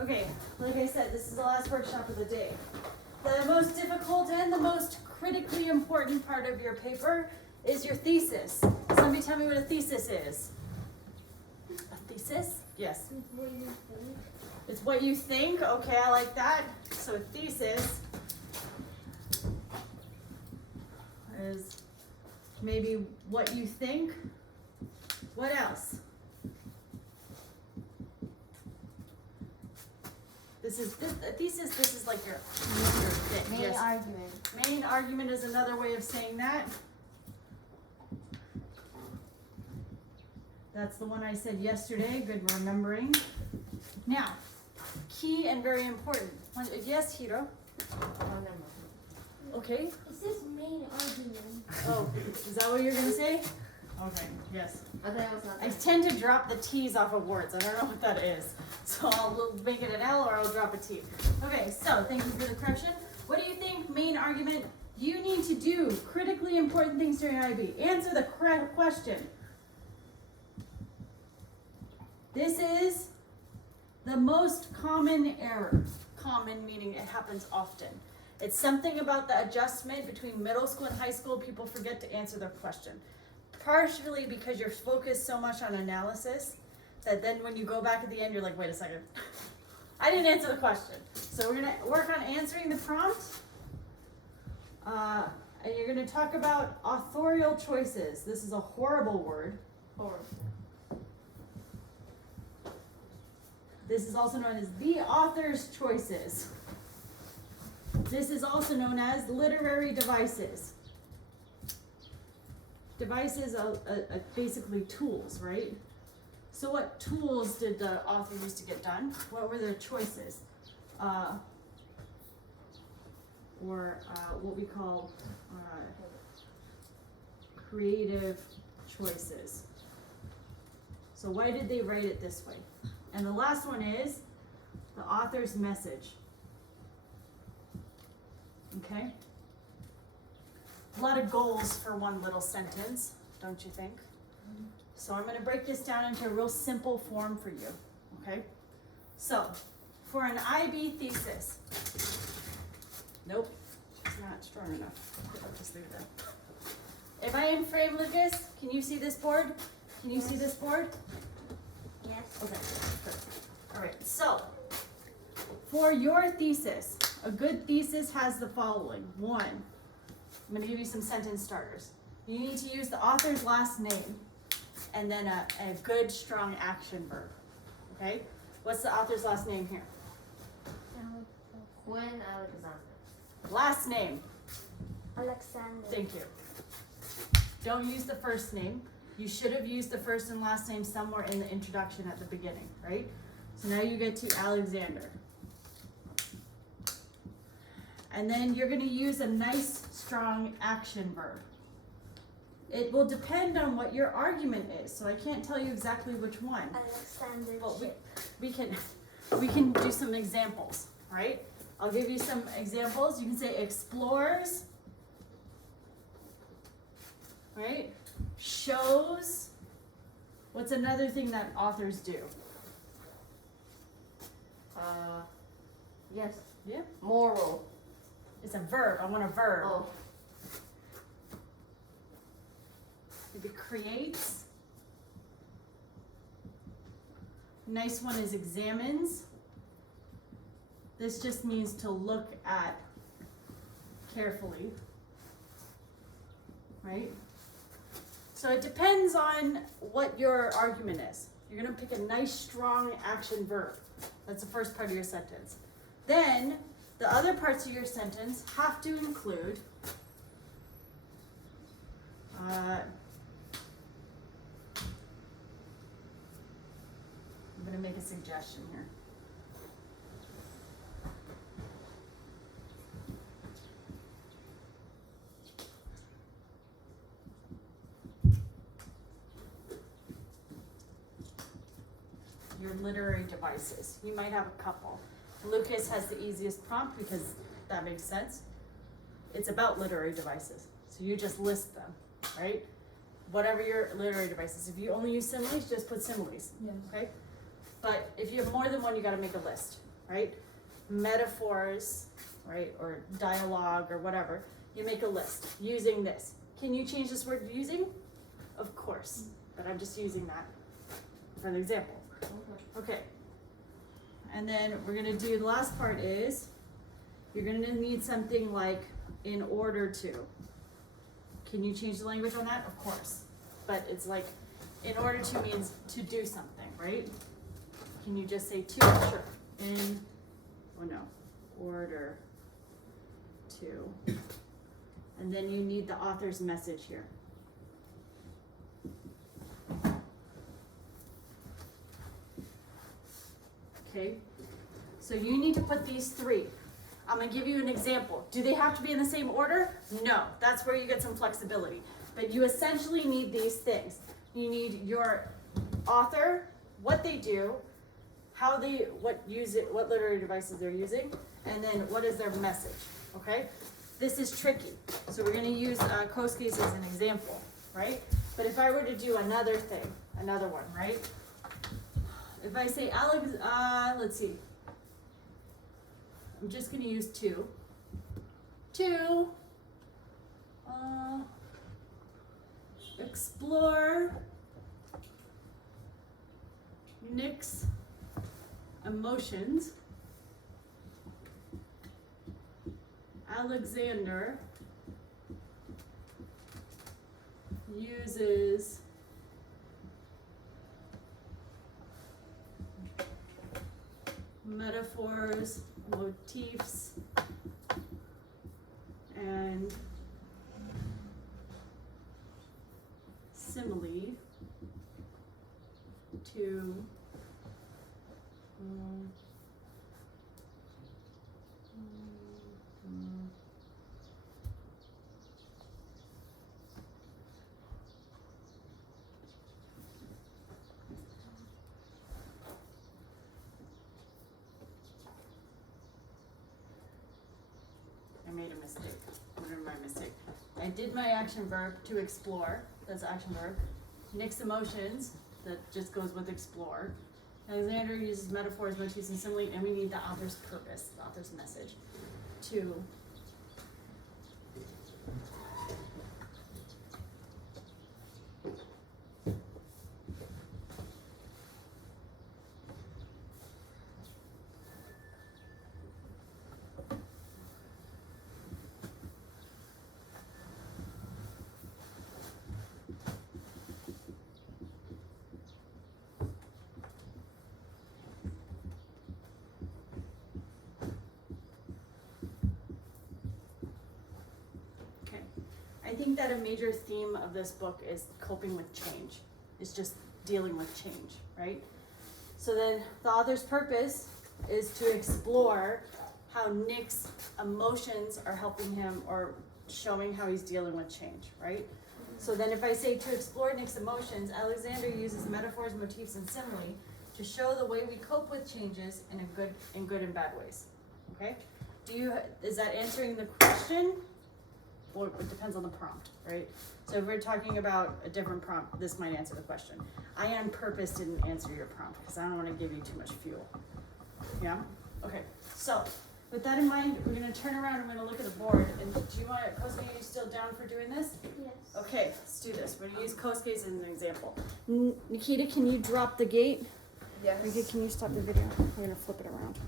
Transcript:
Okay, like I said, this is the last workshop of the day. The most difficult and the most critically important part of your paper is your thesis. Somebody tell me what a thesis is. A thesis? Yes. It's what you think. It's what you think. Okay, I like that. So a thesis is maybe what you think. What else? A thesis, this is like your thing. Main Yes. argument. Main argument is another way of saying that. That's the one I said yesterday. Good remembering. Now, key and very important. Yes, Hiro? Okay. It says main argument. Oh, is that what you're going to say? Okay, yes. I thought it was not. I tend to drop the T's off of words. I don't know what that is. So I'll make it an L or I'll drop a T. Okay, so thank you for the correction. What do you think, main argument? You need to do critically important things during IB. Answer the correct question. This is the most common error. Common meaning it happens often. It's something about the adjustment between middle school and high school. People forget to answer their question. Partially because you're focused so much on analysis that then when you go back at the end, you're like, wait a second. I didn't answer the question. So we're going to work on answering the prompt. And you're going to talk about authorial choices. This is a horrible word. Horrible. This is also known as the author's choices. This is also known as literary devices. Devices are basically tools, right? So what tools did the author use to get done? What were their choices? Or what we call creative choices. So why did they write it this way? And the last one is the author's message. Okay? A lot of goals for one little sentence, don't you think? So I'm going to break this down into a real simple form for you. Okay? So, for an IB thesis. Nope, it's not strong enough. I'll just leave it there. Am I in frame, Lucas? Can you see this board? Can you see this board? Yes. Okay, good. All right, so for your thesis, a good thesis has the following. One, I'm going to give you some sentence starters. You need to use the author's last name and then a good, strong action verb. Okay? What's the author's last name here? When Alexander. Last name. Alexander. Thank you. Don't use the first name. You should have used the first and last name somewhere in the introduction at the beginning, right? So now you get to Alexander. And then you're going to use a nice, strong action verb. It will depend on what your argument is, so I can't tell you exactly which one. Alexander. Well, we can do some examples, right? I'll give you some examples. You can say explores, right? Shows. What's another thing that authors do? Yes. Yeah. Moral. It's a verb. I want a verb. Oh. Maybe creates. Nice one is examines. This just means to look at carefully, right? So it depends on what your argument is. You're going to pick a nice, strong action verb. That's the first part of your sentence. Then, the other parts of your sentence have to include I'm going to make a suggestion here. Your literary devices. You might have a couple. Lucas has the easiest prompt because that makes sense. It's about literary devices. So you just list them, right? Whatever your literary devices. If you only use similes, just put similes. Yes. Okay? but if you have more than one, you gotta make a list, right? Metaphors, right, or dialogue or whatever, you make a list using this. Can you change this word using? Of course, but I'm just using that for an example. Okay. And then we're gonna do, the last part is, you're gonna need something like in order to. Can you change the language on that? Of course. But it's like, in order to means to do something, right? Can you just say to? Sure. In, oh no, order to. And then you need the author's message here. Okay, so you need to put these three. I'm gonna give you an example. Do they have to be in the same order? No, that's where you get some flexibility. But you essentially need these things. You need your author, what they do, how they, what literary devices they're using, and then what is their message, okay? This is tricky, so we're gonna use Kosuke's as an example, right? But if I were to do another thing, another one, right? If I say Alex, let's see. I'm just gonna use to. Explore Nick's emotions. Alexander uses metaphors, motifs, and simile to I made a mistake. What is my mistake? I did my action verb to explore. That's action verb. Nick's emotions. That just goes with explore. Alexander uses metaphors, motifs, and simile, and we need the author's purpose, the author's message, to I think that a major theme of this book is coping with change. It's just dealing with change, right? So then the author's purpose is to explore how Nick's emotions are helping him or showing how he's dealing with change, right? So then if I say to explore Nick's emotions, Alexander uses metaphors, motifs, and simile to show the way we cope with changes in good and bad ways, okay? Is that answering the question? Well, it depends on the prompt, right? So if we're talking about a different prompt, this might answer the question. I on purpose didn't answer your prompt because I don't want to give you too much fuel. Yeah? Okay, so with that in mind, we're going to turn around and we're going to look at the board. And do you want Kosuke, are you still down for doing this? Yes. Okay, let's do this. We're going to use Kosuke's as an example. Nikita, can you drop the gate? Yes. Rika, can you stop the video? We're going to flip it around.